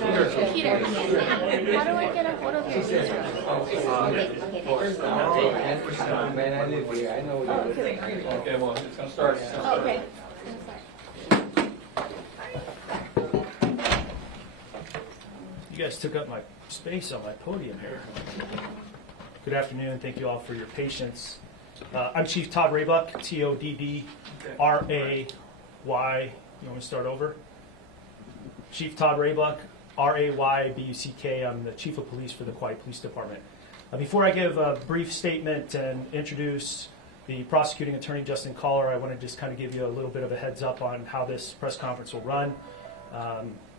Peter. How do I get a hold of your newsroom? Man, I live here. I know you're listening. Okay, well, it's going to start. Oh, okay. You guys took up my space on my podium here. Good afternoon. Thank you all for your patience. I'm Chief Todd Raybuck, T-O-D-D-R-A-Y. You want me to start over? Chief Todd Raybuck, R-A-Y-B-U-C-K. I'm the Chief of Police for the Kaua'i Police Department. Before I give a brief statement and introduce the Prosecuting Attorney, Justin Caller, I want to just kind of give you a little bit of a heads up on how this press conference will run.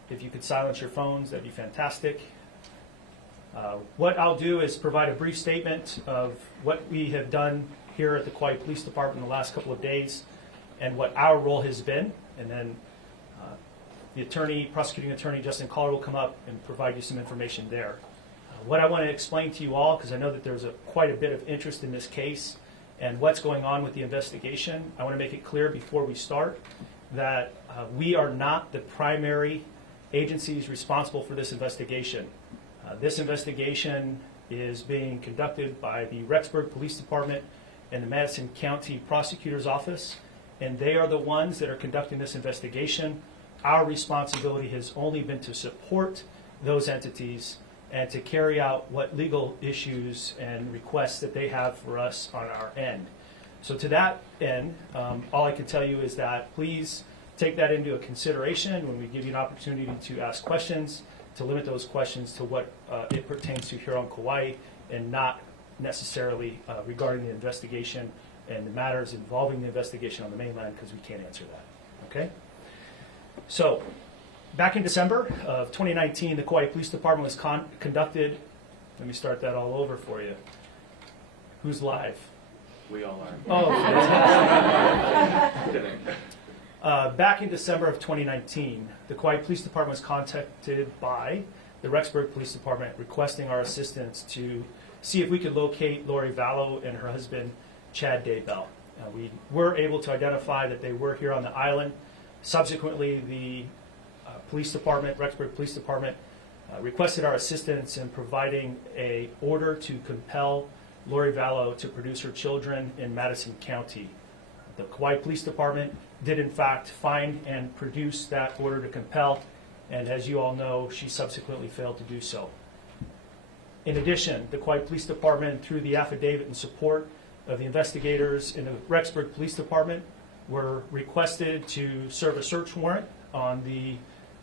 If you could silence your phones, that'd be fantastic. What I'll do is provide a brief statement of what we have done here at the Kaua'i Police Department in the last couple of days and what our role has been, and then the prosecuting attorney, Justin Caller, will come up and provide you some information there. What I want to explain to you all, because I know that there's quite a bit of interest in this case and what's going on with the investigation, I want to make it clear before we start that we are not the primary agencies responsible for this investigation. This investigation is being conducted by the Rexburg Police Department and the Madison County Prosecutor's Office, and they are the ones that are conducting this investigation. Our responsibility has only been to support those entities and to carry out what legal issues and requests that they have for us on our end. So to that end, all I can tell you is that please take that into consideration when we give you an opportunity to ask questions, to limit those questions to what it pertains to here on Kauai and not necessarily regarding the investigation and the matters involving the investigation on the mainland, because we can't answer that. Okay? So, back in December of 2019, the Kauai Police Department was conducted. Let me start that all over for you. Who's live? We all are. Oh, back in December of 2019, the Kauai Police Department was contacted by the Rexburg Police Department requesting our assistance to see if we could locate Lori Vallow and her husband, Chad Daybell. We were able to identify that they were here on the island. Subsequently, the police department, Rexburg Police Department, requested our assistance in providing an order to compel Lori Vallow to produce her children in Madison County. The Kauai Police Department did in fact find and produce that order to compel, and as you all know, she subsequently failed to do so. In addition, the Kauai Police Department, through the affidavit in support of the investigators in the Rexburg Police Department, were requested to serve a search warrant on the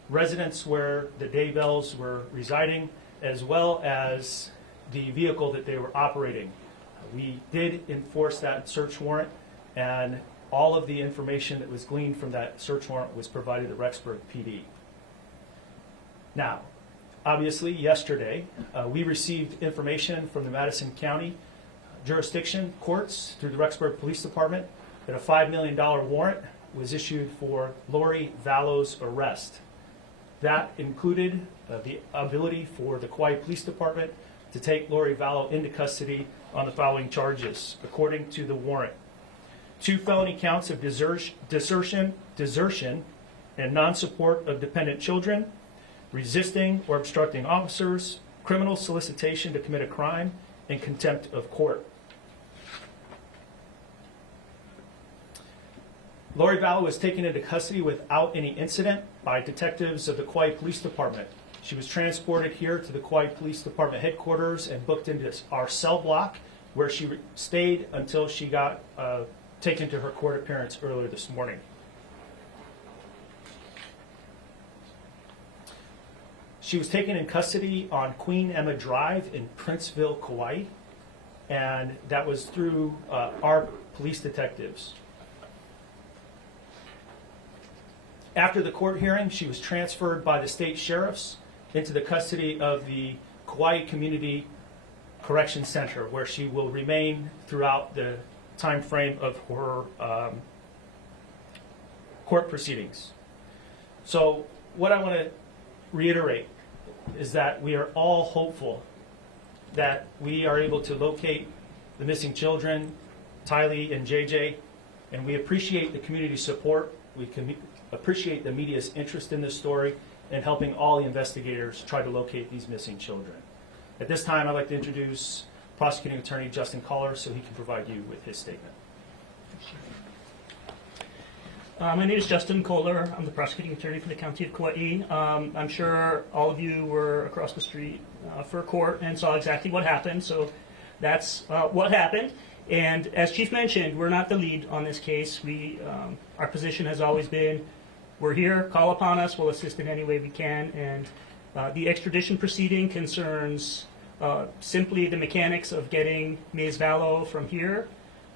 residence where the Daybells were residing, as well as the vehicle that they were operating. We did enforce that search warrant, and all of the information that was gleaned from that search warrant was provided to Rexburg PD. Now, obviously, yesterday, we received information from the Madison County jurisdiction courts through the Rexburg Police Department that a $5 million warrant was issued for Lori Vallow's arrest. That included the ability for the Kauai Police Department to take Lori Vallow into custody on the following charges, according to the warrant: 2 felony counts of desertion, and non-support of dependent children, resisting or obstructing officers, criminal solicitation to commit a crime, and contempt of court. Lori Vallow was taken into custody without any incident by detectives of the Kauai Police Department. She was transported here to the Kauai Police Department headquarters and booked into our cell block, where she stayed until she got taken to her court appearance earlier this morning. She was taken in custody on Queen Emma Drive in Princeville, Kauai, and that was through our police detectives. After the court hearing, she was transferred by the state sheriffs into the custody of the Kauai Community Correction Center, where she will remain throughout the time frame of her court proceedings. So what I want to reiterate is that we are all hopeful that we are able to locate the missing children, Tylee and JJ, and we appreciate the community support. We appreciate the media's interest in this story, and helping all the investigators try to locate these missing children. At this time, I'd like to introduce Prosecuting Attorney Justin Kohler so he can provide you with his statement. My name is Justin Kohler. I'm the prosecuting attorney for the County of Kauai. I'm sure all of you were across the street for court and saw exactly what happened, so that's what happened. And as Chief mentioned, we're not the lead on this case. Our position has always been, we're here, call upon us, we'll assist in any way we can, and the extradition proceeding concerns simply the mechanics of getting Ms. Vallow from here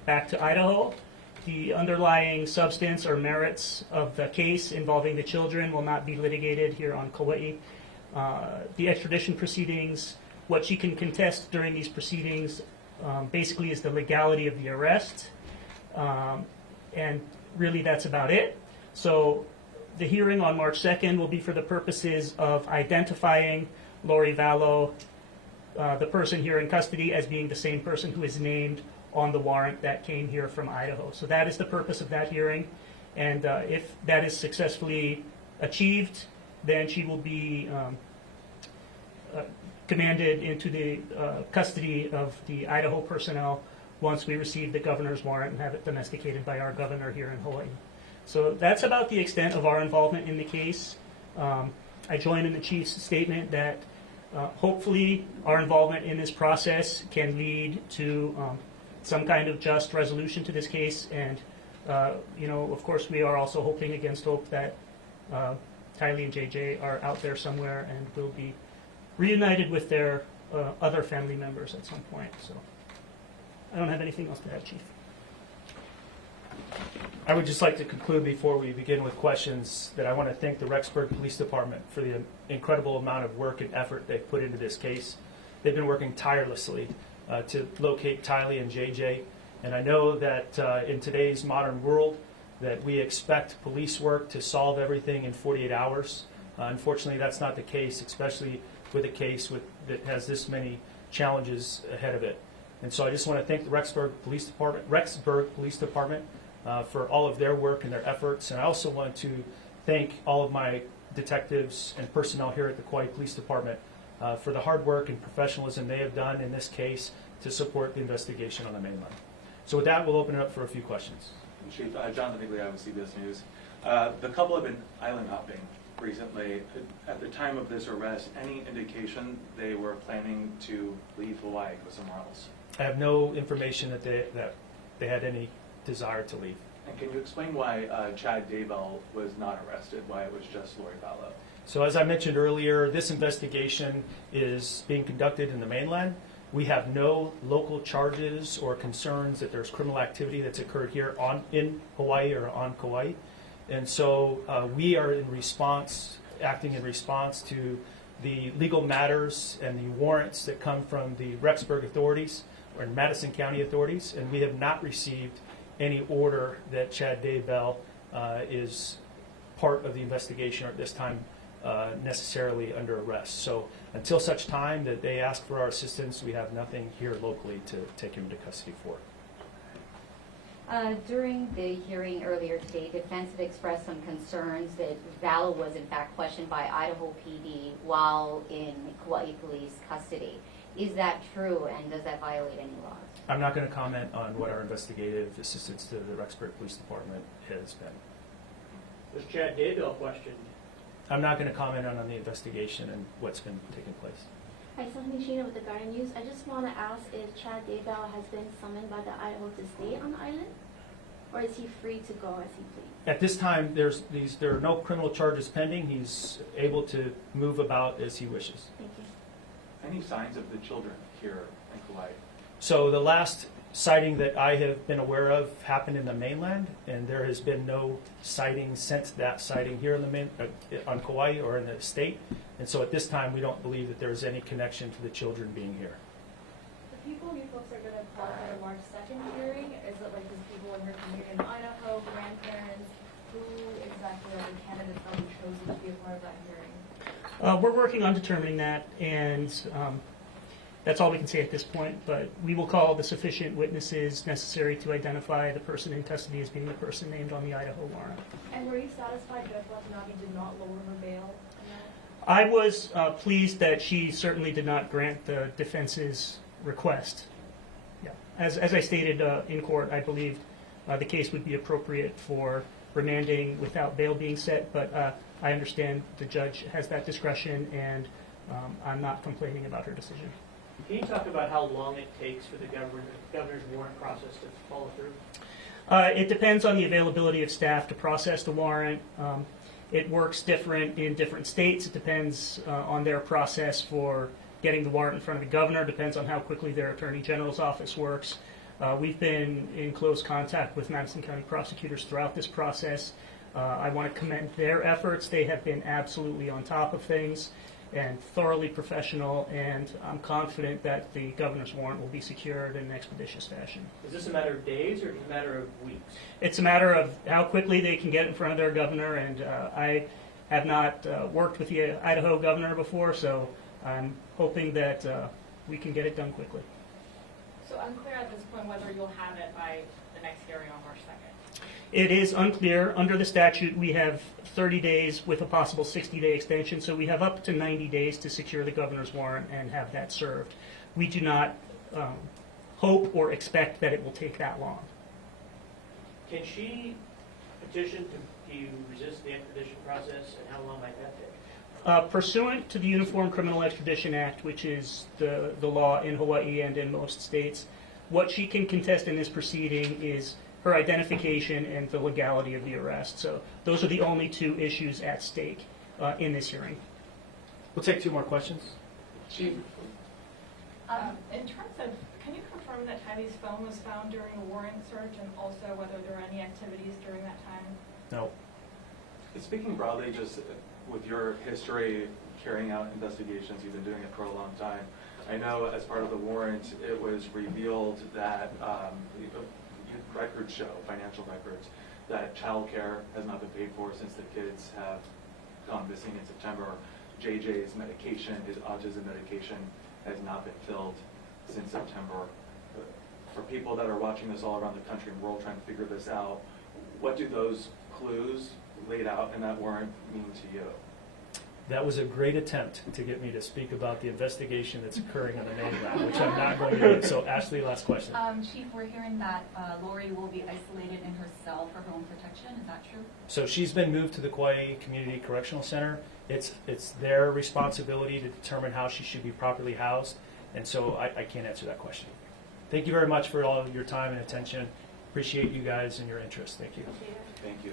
back to Idaho. The underlying substance or merits of the case involving the children will not be litigated here on Kauai. The extradition proceedings, what she can contest during these proceedings basically is the legality of the arrest, and really that's about it. So the hearing on March 2nd will be for the purposes of identifying Lori Vallow, the person here in custody, as being the same person who is named on the warrant that came here from Idaho. So that is the purpose of that hearing, and if that is successfully achieved, then she will be commanded into the custody of the Idaho personnel once we receive the governor's warrant and have it domesticated by our governor here in Hawaii. So that's about the extent of our involvement in the case. I join in the chief's statement that hopefully our involvement in this process can lead to some kind of just resolution to this case, and of course we are also hoping against hope that Tylee and JJ are out there somewhere and will be reunited with their other family members at some point. So I don't have anything else to add, Chief. I would just like to conclude before we begin with questions that I want to thank the Rexburg Police Department for the incredible amount of work and effort they've put into this case. They've been working tirelessly to locate Tylee and JJ, and I know that in today's modern world that we expect police work to solve everything in 48 hours. Unfortunately, that's not the case, especially with a case that has this many challenges ahead of it. And so I just want to thank the Rexburg Police Department for all of their work and their efforts. And I also want to thank all of my detectives and personnel here at the Kauai Police Department for the hard work and professionalism they have done in this case to support the investigation on the mainland. So with that, we'll open it up for a few questions. Chief, Jonathan Bigley with CBS News. The couple have been island hopping recently. At the time of this arrest, any indication they were planning to leave Hawaii, go somewhere else? I have no information that they had any desire to leave. And can you explain why Chad Daybell was not arrested, why it was just Lori Vallow? So as I mentioned earlier, this investigation is being conducted in the mainland. We have no local charges or concerns that there's criminal activity that's occurred here in Hawaii or on Kauai. And so we are acting in response to the legal matters and the warrants that come from the Rexburg authorities or Madison County authorities, and we have not received any order that Chad Daybell is part of the investigation or at this time necessarily under arrest. So until such time that they ask for our assistance, we have nothing here locally to take him into custody for. During the hearing earlier today, defense had expressed some concerns that Vallow was in fact questioned by Idaho PD while in Kauai police custody. Is that true, and does that violate any laws? I'm not going to comment on what our investigative assistance to the Rexburg Police Department has been. Was Chad Daybell questioned? I'm not going to comment on the investigation and what's been taking place. Hi, Stephanie Sheena with the Guardian News. I just want to ask if Chad Daybell has been summoned by the Idaho to stay on the island, or is he free to go as he pleads? At this time, there are no criminal charges pending. He's able to move about as he wishes. Thank you. Any signs of the children here in Kauai? So the last sighting that I have been aware of happened in the mainland, and there has been no sighting since that sighting here on Kauai or in the state. And so at this time, we don't believe that there's any connection to the children being here. The people you folks are going to call for the March 2nd hearing, is it like these people in your community in Idaho, grandparents? Who exactly are the candidates that were chosen to be a part of that hearing? We're working on determining that, and that's all we can say at this point, but we will call the sufficient witnesses necessary to identify the person in custody as being the person named on the Idaho warrant. And were you satisfied Judge Watanabe did not lower her bail amount? I was pleased that she certainly did not grant the defense's request. Yeah. As I stated in court, I believed the case would be appropriate for remanding without bail being set, but I understand the judge has that discretion, and I'm not complaining about her decision. Can you talk about how long it takes for the governor's warrant process to follow through? It depends on the availability of staff to process the warrant. It works different in different states. It depends on their process for getting the warrant in front of the governor. It depends on how quickly their attorney general's office works. We've been in close contact with Madison County prosecutors throughout this process. I want to commend their efforts. They have been absolutely on top of things and thoroughly professional, and I'm confident that the governor's warrant will be secured in an expeditious fashion. Is this a matter of days or is it a matter of weeks? It's a matter of how quickly they can get in front of their governor, and I have not worked with the Idaho governor before, so I'm hoping that we can get it done quickly. So unclear at this point whether you'll have it by the next hearing on March 2nd. It is unclear. Under the statute, we have 30 days with a possible 60-day extension, so we have up to 90 days to secure the governor's warrant and have that served. We do not hope or expect that it will take that long. Can she petition to resist the extradition process, and how long might that take? Pursuant to the Uniform Criminal Extradition Act, which is the law in Hawaii and in most states, what she can contest in this proceeding is her identification and the legality of the arrest. So those are the only two issues at stake in this hearing. We'll take two more questions. Chief, In terms of, can you confirm that Tylee's phone was found during a warrant search, and also whether there were any activities during that time? No. Speaking broadly, just with your history carrying out investigations, you've been doing it for a long time. I know as part of the warrant, it was revealed that records show, financial records, that childcare has not been paid for since the kids have gone missing in September. JJ's medication, his autism medication, has not been filled since September. For people that are watching this all around the country and world trying to figure this out, what do those clues laid out in that warrant mean to you? That was a great attempt to get me to speak about the investigation that's occurring on the mainland, which I'm not going to do. So, Ashley, last question. Chief, we're hearing that Lori will be isolated in her cell for her own protection. Is that true? So she's been moved to the Kaua'i Community Correctional Center. It's their responsibility to determine how she should be properly housed, and so I can't answer that question. Thank you very much for all of your time and attention. Appreciate you guys and your interest. Thank you. Thank you.